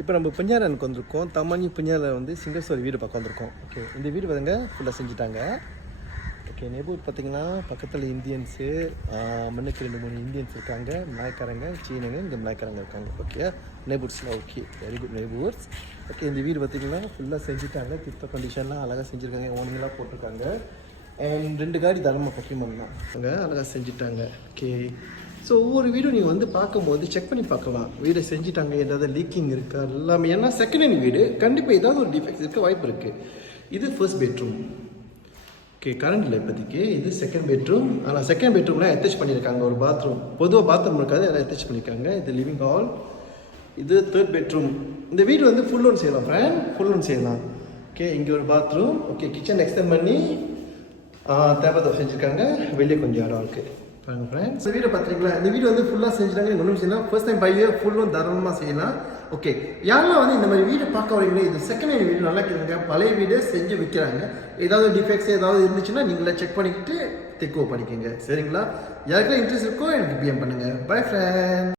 இப்போ நம்ம பிஞ்சாரனுக்கு வந்திருக்கோம். தமானி பிஞ்சாரில் வந்து சிங்கர்ஸோட வீடு பார்க்க வந்திருக்கோம். ஓகே, இந்த வீடு பாருங்க ஃபுல்லாக செஞ்சுட்டாங்க. ஓகே, நெய்பூர் பார்த்தீங்கன்னா பக்கத்தில் இந்தியன்ஸு, மண்ணுக்கு 2-3 இந்தியன்ஸ் இருக்காங்க, மலாய்க்காரங்க, சீனங்க, இங்கே மலாய்க்காரங்க இருக்காங்க. ஓகே, நெய்பூர்ஸ்லாம் okay, very good neighbours. Okay, இந்த வீடு பார்த்தீங்கன்னா ஃபுல்லாக செஞ்சுட்டாங்க. கிட்ட கண்டிஷன்லாம் அழகாக செஞ்சுருக்காங்க, ஓனிங்கெலாம் போட்டிருக்காங்க. அண்ட் 2 காடி தரமாக பக்கிமன் தான் அங்கே அழகாக செஞ்சுட்டாங்க. ஓகே, ஸோ ஒவ்வொரு வீடும் நீங்கள் வந்து பார்க்கும்போது செக் பண்ணி பார்க்கலாம். வீடை செஞ்சுட்டாங்க, ஏதாவது லீக்கிங் இருக்கா எல்லாமே. ஏன்னா செகண்ட் ஹேண்ட் வீடு கண்டிப்பாக ஏதாவது ஒரு டிஃபெக்ட்ஸ் இருக்க வாய்ப்பு இருக்குது. இது ஃபர்ஸ்ட் பெட்ரூம். ஓகே, கரண்ட் இல்லை இப்போதைக்கு. இது செகண்ட் பெட்ரூம். ஆனால் செகண்ட் பெட்ரூம்லாம் அட்டாச் பண்ணியிருக்காங்க. ஒரு பாத்ரூம், பொதுவாக பாத்ரூம் இருக்காது, எல்லாம் அட்டாச் பண்ணியிருக்காங்க. இது லிவிங் ஹால். இது தேர்ட் பெட்ரூம். இந்த வீடு வந்து ஃபுல் லோன் செய்யலாம் ஃப்ரெண்ட், ஃபுல் லோன் செய்யலாம். ஓகே, இங்கே ஒரு பாத்ரூம். ஓகே, கிச்சன் எக்ஸ்டெண்ட் பண்ணி தேவையை செஞ்சுருக்காங்க. வெளியே கொஞ்சம் இடம் இருக்குது பாருங்க ஃப்ரெண்ட்ஸ். இந்த வீடை பார்த்துருங்களா, இந்த வீடு வந்து ஃபுல்லாக செஞ்சுட்டாங்க. ஒன்றும் செய்யலாம், ஃபர்ஸ்ட் டைம் பையன் ஃபுல்லும் தாராளமாக செய்யலாம். ஓகே, யாரெல்லாம் வந்து இந்த மாதிரி வீடு பார்க்க வரீங்களோ, இது செகண்ட் ஹேண்ட் வீடு நல்லா இருக்குங்க. பழைய வீடு செஞ்சு விற்கிறாங்க. ஏதாவது டிஃபெக்ட்ஸ் ஏதாவது இருந்துச்சுன்னா நீங்களே செக் பண்ணிக்கிட்டு டேக் ஓவர் பண்ணிக்கோங்க. சரிங்களா? யாருக்கெல்லாம் இன்ட்ரெஸ்ட் இருக்கோ எனக்கு பிஎம் பண்ணுங்கள். By friend.